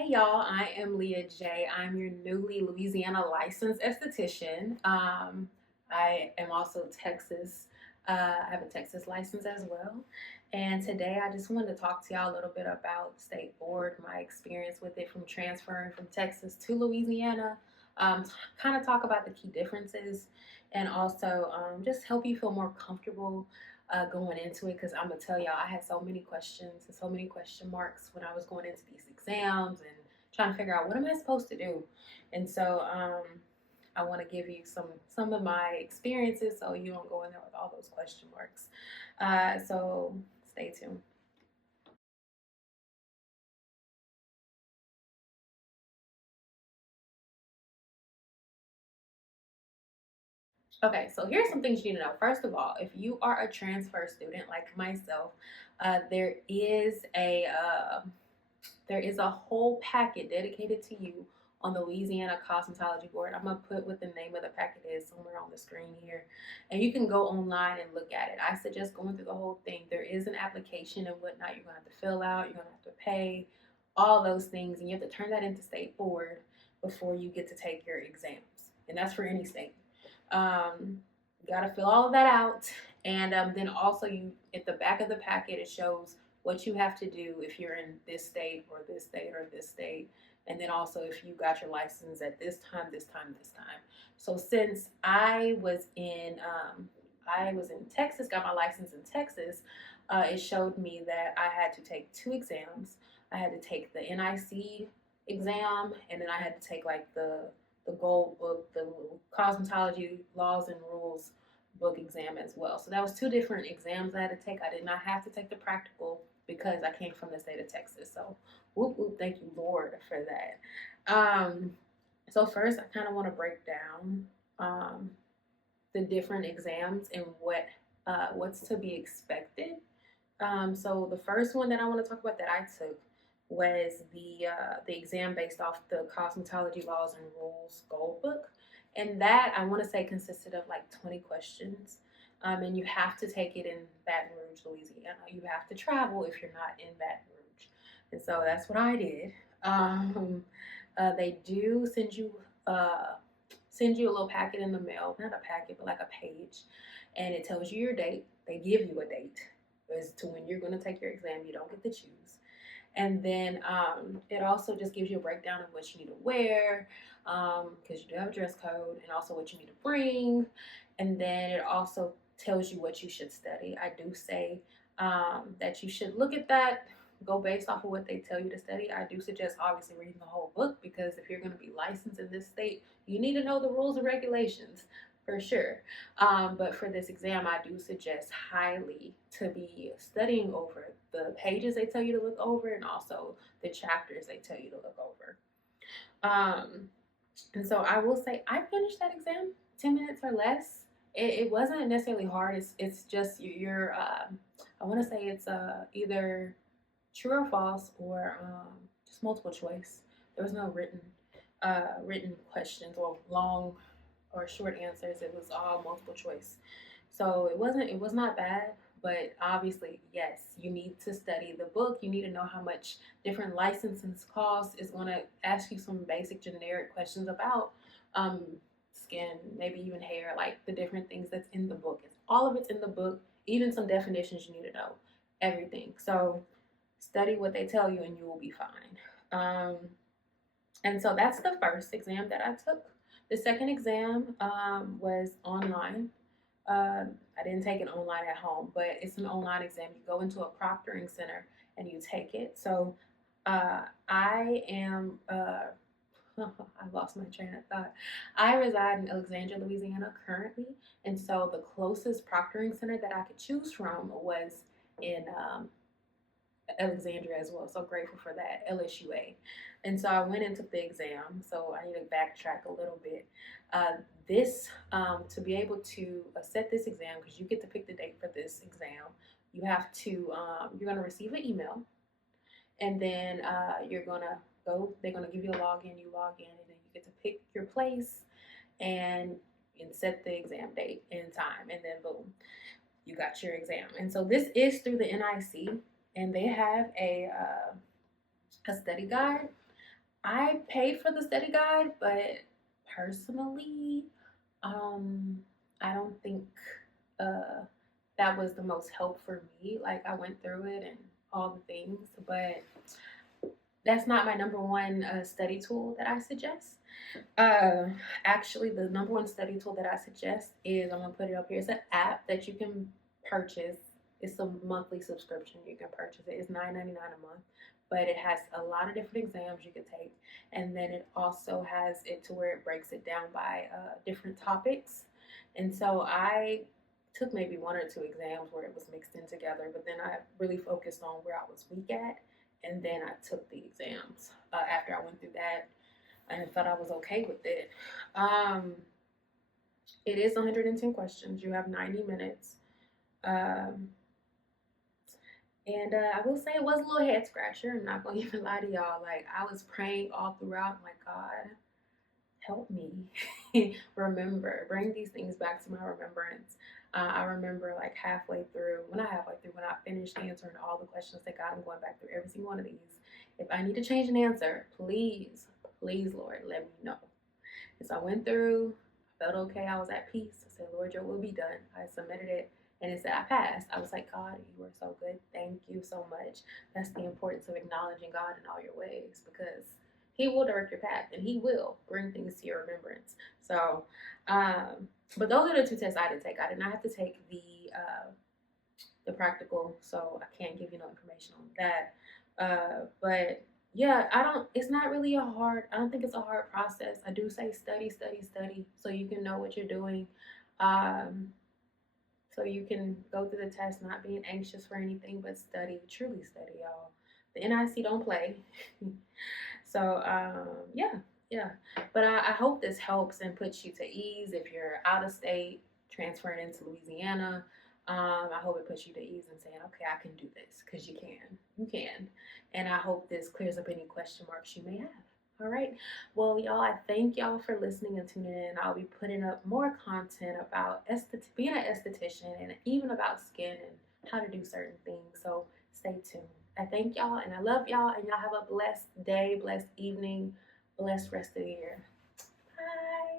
Hey y'all, I am Leah J. I'm your newly Louisiana licensed esthetician. I am also Texas. I have a Texas license as well. And today I just wanted to talk to y'all a little bit about the state board, my experience with it from transferring from Texas to Louisiana, um, kind of talk about the key differences, and also just help you feel more comfortable going into it, because I'm gonna tell y'all I had so many questions and so many question marks when I was going into these exams and trying to figure out what am I supposed to do. And so I want to give you some of my experiences so you don't go in there with all those question marks. So stay tuned. Okay, so here's some things you need to know. First of all, if you are a transfer student like myself, there is a whole packet dedicated to you on the Louisiana Cosmetology Board. I'm gonna put what the name of the packet is somewhere on the screen here, and you can go online and look at it. I suggest going through the whole thing. There is an application and whatnot you're gonna have to fill out. You're gonna have to pay all those things, and you have to turn that into state board before you get to take your exams, and that's for any state. You got to fill all of that out, and then also you at the back of the packet it shows what you have to do if you're in this state or this state or this state, and then also if you got your license at this time, this time, this time. So since I was in Texas, got my license in Texas, it showed me that I had to take two exams. I had to take the NIC exam, and then I had to take like the gold book, the cosmetology laws and rules book exam as well. So that was two different exams I had to take. I did not have to take the practical because I came from the state of Texas. So whoop whoop, thank you Lord for that. So first I kind of want to break down the different exams and what's to be expected. So the first one that I want to talk about that I took was the exam based off the cosmetology laws and rules gold book, and that I want to say consisted of like 20 questions. And you have to take it in Baton Rouge, Louisiana. You have to travel if you're not in Baton Rouge, and so that's what I did. They do send you a little packet in the mail, not a packet, but like a page, and it tells you your date. They give you a date as to when you're going to take your exam. You don't get to choose. And then it also just gives you a breakdown of what you need to wear, because you do have a dress code, and also what you need to bring. And then it also tells you what you should study. I do say that you should look at that, go based off of what they tell you to study. I do suggest obviously reading the whole book, because if you're going to be licensed in this state, you need to know the rules and regulations for sure. But for this exam, I do suggest highly to be studying over the pages they tell you to look over, and also the chapters they tell you to look over. Um, and so I will say I finished that exam 10 minutes or less. It wasn't necessarily hard. It's just your I want to say it's either true or false, or just multiple choice. There was no written questions or long or short answers. It was all multiple choice. So it was not bad, but obviously, yes, you need to study the book. You need to know how much different licenses cost. It's going to ask you some basic generic questions about um, skin, maybe even hair, like the different things that's in the book. All of it's in the book, even some definitions you need to know, everything. So study what they tell you and you will be fine. And so that's the first exam that I took. The second exam was online. I didn't take it online at home, but it's an online exam. You go into a proctoring center and you take it. So I am, I lost my train of thought. I reside in Alexandria, Louisiana currently. And so the closest proctoring center that I could choose from was in Alexandria as well. So grateful for that, LSUA. And so I went and took the exam. So I need to backtrack a little bit. To be able to set this exam, because you get to pick the date for this exam, you have to, you're going to receive an email, and then you're going to they're going to give you a login, you log in, and then you get to pick your place and set the exam date and time, and then boom, you got your exam. And so this is through the NIC, and they have a study guide. I paid for the study guide, but personally, um, I don't think uh, that was the most help for me. Like I went through it and all the things, but that's not my number one study tool that I suggest. Uh, Actually, the number one study tool that I suggest is, I'm gonna put it up here. It's an app that you can purchase. It's a monthly subscription. You can purchase it. It's $9.99 a month, but it has a lot of different exams you can take, and then it also has it to where it breaks it down by different topics. And so I took maybe one or two exams where it was mixed in together, but then I really focused on where I was weak at, and then I took the exams after I went through that and thought I was okay with it. Um, it is 110 questions. You have 90 minutes. Um, and I will say it was a little head scratcher. I'm not going to even lie to y'all. Like, I was praying all throughout. I'm like, God, help me remember, bring these things back to my remembrance. I remember like halfway through, when I finished answering all the questions, that God, I'm going back through every single one of these. If I need to change an answer, please, please, Lord, let me know. And so I went through, I felt okay, I was at peace. I said, Lord, your will be done. I submitted it, and it said I passed. I was like, God, you are so good. Thank you so much. That's the importance of acknowledging God in all your ways, because He will direct your path and He will bring things to your remembrance. So, but those are the two tests I did take. I did not have to take the practical, so I can't give you no information on that. But yeah, I don't. It's not really a hard. I don't think it's a hard process. I do say study, study, study, so you can know what you're doing. Um, so you can go through the test not being anxious for anything, but study, truly study, y'all. The NIC don't play. So yeah, yeah. But I hope this helps and puts you to ease if you're out of state, transferring into Louisiana. I hope it puts you to ease and saying, okay, I can do this, because you can. And I hope this clears up any question marks you may have. All right. Well, y'all, I thank y'all for listening and tuning in. I'll be putting up more content about being an esthetician, and even about skin and how to do certain things. So stay tuned. I thank y'all and I love y'all, and y'all have a blessed day, blessed evening, blessed rest of the year. Bye.